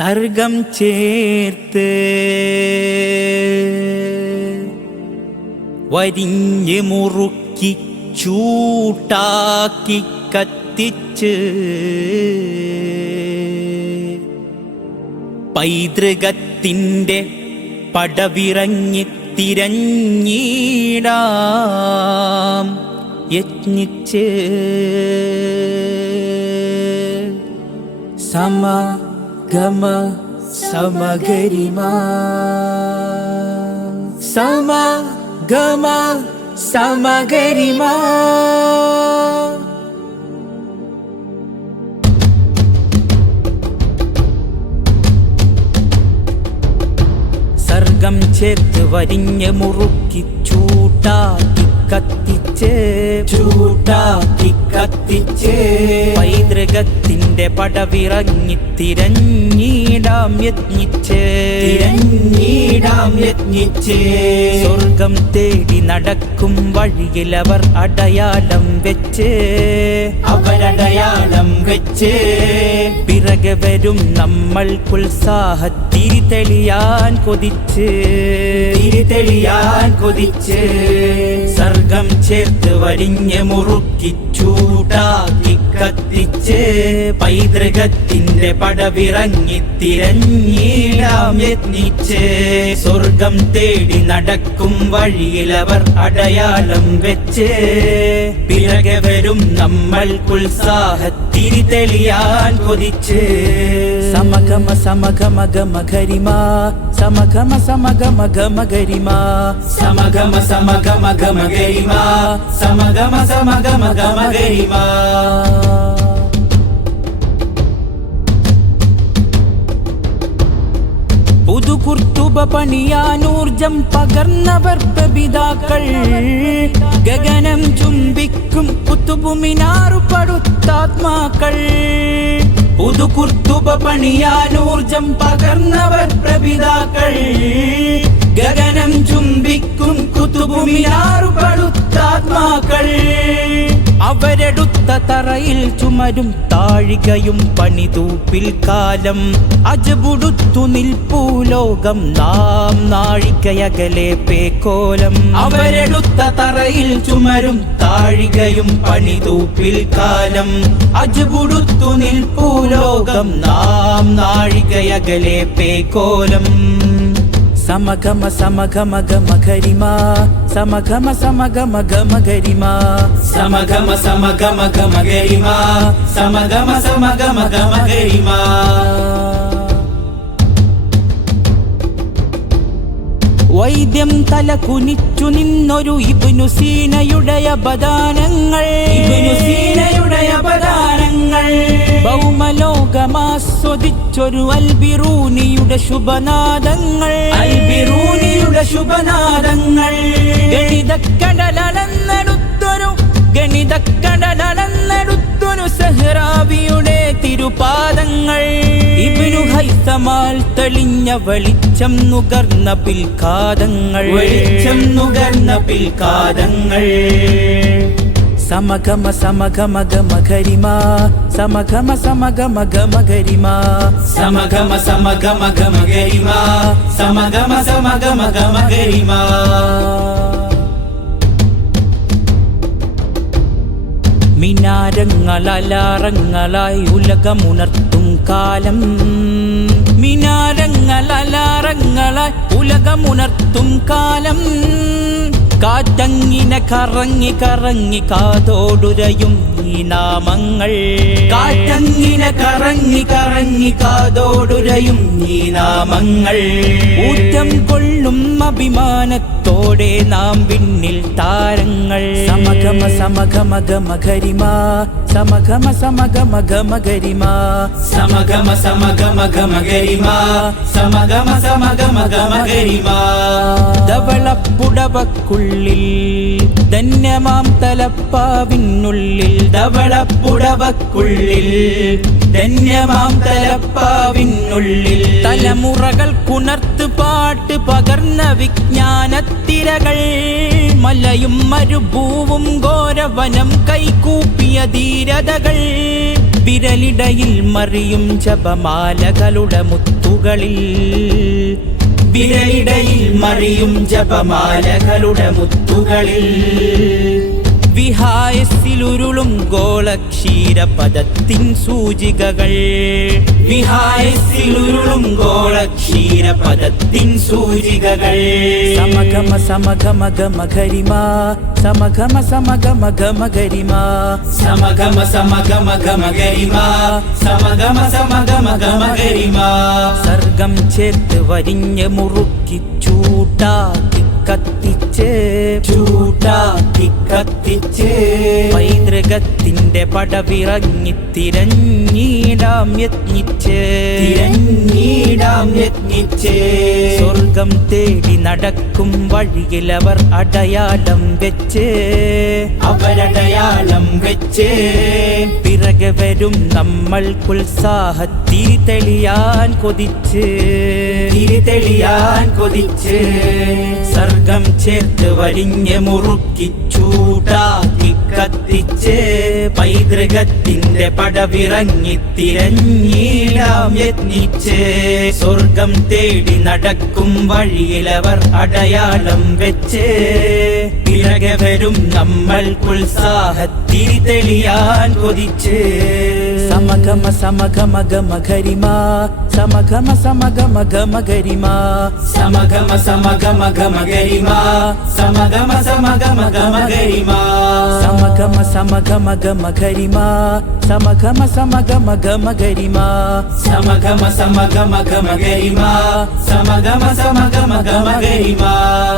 സർഗം ചേർത്ത് വരിഞ്ഞ് മുറുക്കി ചൂട്ടാക്കി കത്തിച്ച് പൈതൃകത്തിന്റെ പടവിറങ്ങി തിരഞ്ഞിടാം യജ്ഞിച്ച് സമ ഗമ സമഗരിമ. സമ ഗമ സമഗരിമ. സർഗം ചേർത്ത് വരിഞ്ഞ് മുറുക്കി ചൂട്ടാക്കി കത്തിച്ച്. കത്തിച്ച്. പൈതൃകത്തിന്റെ പടവിറങ്ങി തിരഞ്ഞിടാം യജ്ഞിച്ച് തിരഞ്ഞിടാം യജ്ഞിച്ച് സ്വർഗം തേടി നടക്കും വഴിയിൽ അവർ അടയാളം വെച്ച്. അവരടയാളം വെച്ച്. പിറകെ വരും നമ്മൾക്കുത്സാഹത്തിരി തെളിയാൻ കൊതിച്ച്. തിരി തെളിയാൻ കൊതിച്ച്. സർഗം ചേർത്ത് വരിഞ്ഞ് മുറുക്കി ചൂടാക്കി കത്തിച്ച്. പൈതൃകത്തിന്റെ പടവിറങ്ങി തിരഞ്ഞിടാം യത്നിച്ച്. സ്വർഗം തേടി നടക്കും വഴിയിലവർ അടയാളം വെച്ച്. പിറകെ വരും നമ്മൾക്കുത്സാഹത്തിരി തെളിയാൻ കൊതിച്ച് സമഗമ സമഗമ ഗമ ഗരിമ സമഗമ സമഗമ ഗമ ഗരിമ സമഗമ സമഗമ ഗമ ഗരിമ സമഗമ സമഗമ ഗമ ഗരിമ പണിയാനൂർജം പകർന്നവർ പ്രപിതാക്കൾ. ഗഗനം ചുംബിക്കും കുത്തുബുമിനാറു പടുത്താത്മാക്കൾ പുതുകുർത്തുബ പണിയാനൂർജം പകർന്നവർ പ്രപിതാക്കൾ. ഗഗനം ചുംബിക്കും കുത്തുബുമിനാറു പടുത്താത്മാക്കൾ അവരെടുത്ത തറയിൽ ചുമരും താഴികയും പണിതൂപ്പിൽ കാലം. അജബുടുത്തു നിൽപ്പൂ ലോകം നാം നാഴികയകലെ പേക്കോലം. അവരെടുത്ത തറയിൽ ചുമരും താഴികയും പണിതൂപ്പിൽ കാലം. അജബുടുത്തു നിൽപ്പൂ ലോകം നാം നാഴികയകലെ പേക്കോലം. സമഗമ സമഗമ ഗമ ഗരിമ സമഗമ സമഗമ ഗമ ഗരിമ സമഗമ സമഗമ ഗമ ഗരിമ സമഗമ സമഗമ ഗമ ഗരിമ വൈദ്യം തല കുനിച്ചു നിന്നൊരു ഇബിനു സീനയുടെ അപദാനങ്ങൾ. ഇബിനു സീനയുടെ അപദാനങ്ങൾ. ഭൗമലോകമാസ്വദിച്ചൊരു അൽബിറൂനിയുടെ ശുഭനാദങ്ങൾ. അൽബിറൂനിയുടെ ശുഭനാദങ്ങൾ. ഗണിതക്കടലളന്നെടുത്തൊരു ഗണിതക്കടലളന്നെടുത്തൊരു സെഹ്റാവിയുടെ തിരുപാദങ്ങൾ. ഇബിനു ഹൈത്തമാൽ തെളിഞ്ഞ വെളിച്ചം നുകർന്ന പിൽക്കാതങ്ങൾ വെളിച്ചം നുകർന്ന പിൽക്കാദങ്ങൾ സമഗമ സമഗമ ഗമ ഗരിമ സമഗമ സമഗമ ഗമ ഗരിമ സമഗമ സമഗമ ഗമ ഗരിമ സമഗമ സമഗമ ഗമ ഗരിമ മിനാരങ്ങളലാറങ്ങളായി ഉലകമുണർത്തും കാലം മിനാരങ്ങളലാറങ്ങളായി ഉലകമുണർത്തും കാലം കാറ്റങ്ങിനെ കറങ്ങി കറങ്ങി കാതോടുരയും ഈ നാമങ്ങൾ. കാറ്റങ്ങിനെ കറങ്ങി കറങ്ങി കാതോടുരയും ഈ നാമങ്ങൾ. ഊറ്റം കൊള്ളും അഭിമാനത്തോടെ നാം പിന്നിൽ താരങ്ങൾ. സമഗമ സമഗമ ഗമ ഗരിമ സമഗമ സമഗമ ഗമ ഗരിമ സമഗമ സമഗമ ഗമ ഗരിമ ധവളപ്പുടവക്കുള്ളിൽ ധന്യമാം തലപ്പാവിനുള്ളിൽ. ധവളപ്പുടവക്കുള്ളിൽ ധന്യമാം തലപ്പാവിനുള്ളിൽ. തലമുറകൾ കുണർത്ത് പാട്ട് പകർന്ന വിജ്ഞാനത്തിരകൾ മലയും മരുഭൂവും ഗോരവനം കൈകൂപ്പിയ ധീരതകൾ. വിരലിടയിൽ മറിയും ജപമാലകളുടെ മുത്തുകളിൽ വിരലിടയിൽ മറിയും ജപമാലകളുടെ മുത്തുകളിൽ. വിഹായസിലുരുളും ഗോളക്ഷീരപദത്തിൻ സൂചികകൾ. വിഹായസിലുരുളും ഗോളക്ഷീരപദത്തിൻ സൂചികകൾ. സമഗമ സമഘമഘമഘരിമ സമഗമ സമഗമ സമഘമ സമഗമ സമഗമ സമഘമഘമഘരിമ സർഗം ചേർത്ത് വരിഞ്ഞ് മുറുക്കി ചൂട്ടാക്കി കത്തിച്ച് ചൂടാക്കി കത്തിച്ച് പൈതൃകത്തിന്റെ പടവിറങ്ങി തിരഞ്ഞിടാം യത്നിച്ച് തിരഞ്ഞിടാം യത്നിച്ച് സ്വർഗം തേടി നടക്കും വഴിയിലവർ അടയാളം വെച്ച് അവരടയാളം വെച്ച് തിരികെ വരും നമ്മൾക്കുത്സാഹത്തി തെളിയാൻ കൊതിച്ച്. തിരിതെളിയാൻ കൊതിച്ച്. സർഗം ചേർത്ത് വലിഞ്ഞ് മുറുക്കി ചൂടാക്കിക്ക പൈതൃകത്തിന്റെ പടവിറങ്ങി തിരഞ്ഞിടാം യത്നിച്ച് സ്വർഗം തേടി നടക്കും വഴിയിലവർ അടയാളം വെച്ച്. പിറകെ വരും നമ്മൾക്കുത്സാഹത്തിരി തെളിയാൻ കൊതിച്ച്. സമഗമ സമഗമ ഗമ സമഗമ സമഗമ ഗമ സമഗമ സമഗമ ഗമ സമഗമ സമഗമ ഗമ സമഗമ സമഗമ ഗമ గరిమా. సమఘమ సమఘమ ఘమ గరిమా. సమఘమ సమఘమ ఘమ గరిమా. సమఘమ సమఘమ ఘమ గరిమా.